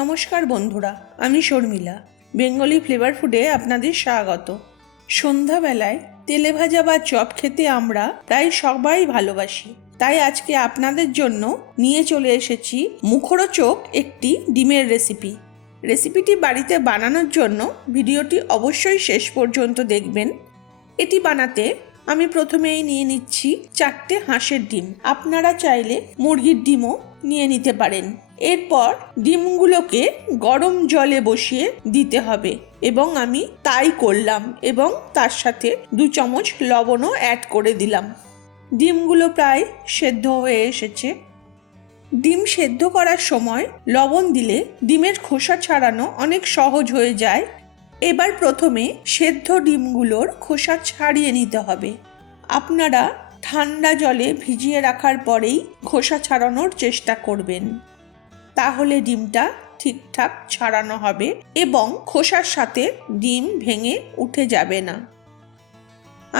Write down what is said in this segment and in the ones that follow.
নমস্কার বন্ধুরা, আমি শর্মিলা। বেঙ্গলি ফ্লেভার ফুডে আপনাদের স্বাগত। সন্ধ্যাবেলায় তেলে ভাজা বা চপ খেতে আমরা প্রায় সবাই ভালোবাসি। তাই আজকে আপনাদের জন্য নিয়ে চলে এসেছি মুখরোচক একটি ডিমের রেসিপি। রেসিপিটি বাড়িতে বানানোর জন্য ভিডিওটি অবশ্যই শেষ পর্যন্ত দেখবেন। এটি বানাতে আমি প্রথমেই নিয়ে নিচ্ছি 4টে হাঁসের ডিম। আপনারা চাইলে মুরগির ডিমও নিয়ে নিতে পারেন। এরপর ডিমগুলোকে গরম জলে বসিয়ে দিতে হবে এবং আমি তাই করলাম এবং তার সাথে 2 চামচ লবণও অ্যাড করে দিলাম। ডিমগুলো প্রায় সেদ্ধ হয়ে এসেছে। ডিম সেদ্ধ করার সময় লবণ দিলে ডিমের খোসা ছাড়ানো অনেক সহজ হয়ে যায়। এবার প্রথমে সেদ্ধ ডিমগুলোর খোসা ছাড়িয়ে নিতে হবে। আপনারা ঠান্ডা জলে ভিজিয়ে রাখার পরেই খোসা ছাড়ানোর চেষ্টা করবেন, তাহলে ডিমটা ঠিকঠাক ছাড়ানো হবে এবং খোসার সাথে ডিম ভেঙে উঠে যাবে না।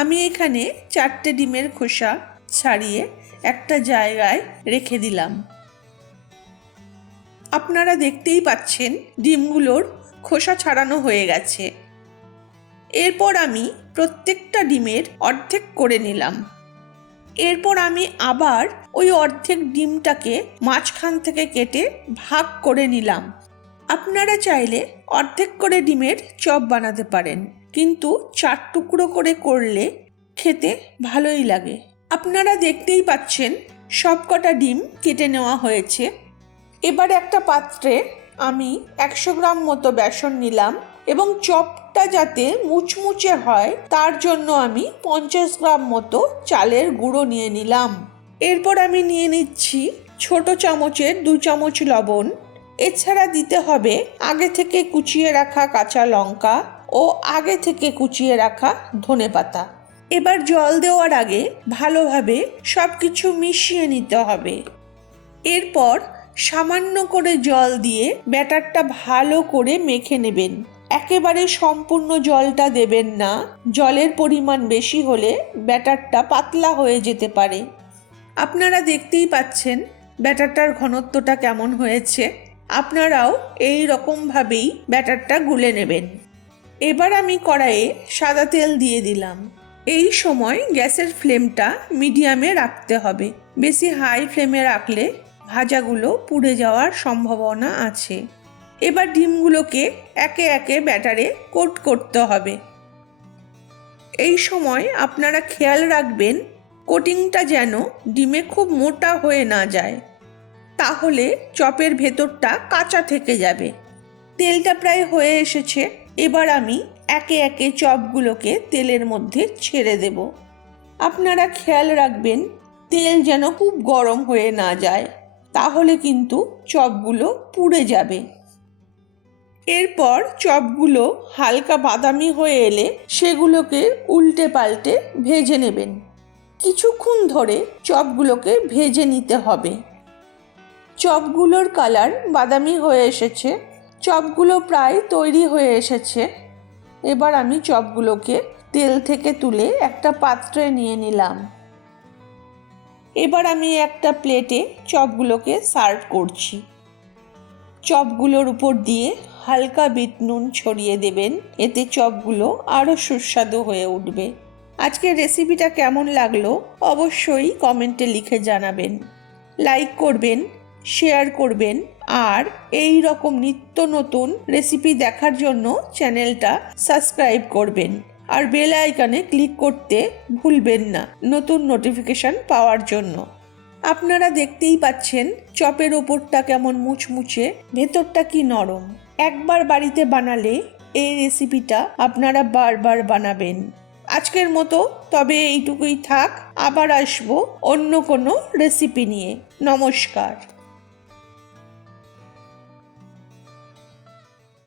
আমি এখানে 4টে ডিমের খোসা ছাড়িয়ে একটা জায়গায় রেখে দিলাম। আপনারা দেখতেই পাচ্ছেন ডিমগুলোর খোসা ছাড়ানো হয়ে গেছে। এরপর আমি প্রত্যেকটা ডিমের অর্ধেক করে নিলাম। এরপর আমি আবার ওই অর্ধেক ডিমটাকে মাঝখান থেকে কেটে ভাগ করে নিলাম। আপনারা চাইলে অর্ধেক করে ডিমের চপ বানাতে পারেন, কিন্তু 4 টুকরো করে করলে খেতে ভালোই লাগে। আপনারা দেখতেই পাচ্ছেন সবকটা ডিম কেটে নেওয়া হয়েছে। এবার একটা পাত্রে আমি 100 গ্রাম মতো বেসন নিলাম এবং চপটা যাতে মুচমুচে হয় তার জন্য আমি 50 গ্রাম মতো চালের গুঁড়ো নিয়ে নিলাম। এরপর আমি নিয়ে নিচ্ছি ছোট চামচের 2 চামচ লবণ। এছাড়া দিতে হবে আগে থেকে কুচিয়ে রাখা কাঁচা লঙ্কা ও আগে থেকে কুচিয়ে রাখা ধনেপাতা। এবার জল দেওয়ার আগে ভালোভাবে সব কিছু মিশিয়ে নিতে হবে। এরপর সামান্য করে জল দিয়ে ব্যাটারটা ভালো করে মেখে নেবেন। একেবারে সম্পূর্ণ জলটা দেবেন না, জলের পরিমাণ বেশি হলে ব্যাটারটা পাতলা হয়ে যেতে পারে। আপনারা দেখতেই পাচ্ছেন ব্যাটারটার ঘনত্বটা কেমন হয়েছে। আপনারাও এই রকমভাবেই ব্যাটারটা গুলে নেবেন। এবার আমি কড়াইয়ে সাদা তেল দিয়ে দিলাম। এই সময় গ্যাসের ফ্লেমটা মিডিয়ামে রাখতে হবে। বেশি হাই ফ্লেমে রাখলে ভাজাগুলো পুড়ে যাওয়ার সম্ভাবনা আছে। এবার ডিমগুলোকে একে একে ব্যাটারে কোট করতে হবে। এই সময় আপনারা খেয়াল রাখবেন কোটিংটা যেন ডিমে খুব মোটা হয়ে না যায়, তাহলে চপের ভেতরটা কাঁচা থেকে যাবে। তেলটা প্রায় হয়ে এসেছে। এবার আমি একে একে চপগুলোকে তেলের মধ্যে ছেড়ে দেব। আপনারা খেয়াল রাখবেন তেল যেন খুব গরম হয়ে না যায়, তাহলে কিন্তু চপগুলো পুড়ে যাবে। এরপর চপগুলো হালকা বাদামি হয়ে এলে সেগুলোকে উল্টে পাল্টে ভেজে নেবেন। কিছুক্ষণ ধরে চপগুলোকে ভেজে নিতে হবে। চপগুলোর কালার বাদামি হয়ে এসেছে। চপগুলো প্রায় তৈরি হয়ে এসেছে। এবার আমি চপগুলোকে তেল থেকে তুলে একটা পাত্রে নিয়ে নিলাম। এবার আমি একটা প্লেটে চপগুলোকে সার্ভ করছি। চপগুলোর উপর দিয়ে হালকা বিট নুন ছড়িয়ে দেবেন, এতে চপগুলো আরও সুস্বাদু হয়ে উঠবে। আজকের রেসিপিটা কেমন লাগলো অবশ্যই কমেন্টে লিখে জানাবেন। লাইক করবেন, শেয়ার করবেন আর এই রকম নিত্য নতুন রেসিপি দেখার জন্য চ্যানেলটা সাবস্ক্রাইব করবেন আর বেল আইকনে ক্লিক করতে ভুলবেন না নতুন নোটিফিকেশন পাওয়ার জন্য। আপনারা দেখতেই পাচ্ছেন চপের ওপরটা কেমন মুচমুচে, ভেতরটা কি নরম। একবার বাড়িতে বানালে এই রেসিপিটা আপনারা বারবার বানাবেন। আজকের মতো তবে এইটুকুই থাক। আবার আসবো অন্য কোনো রেসিপি নিয়ে। নমস্কার।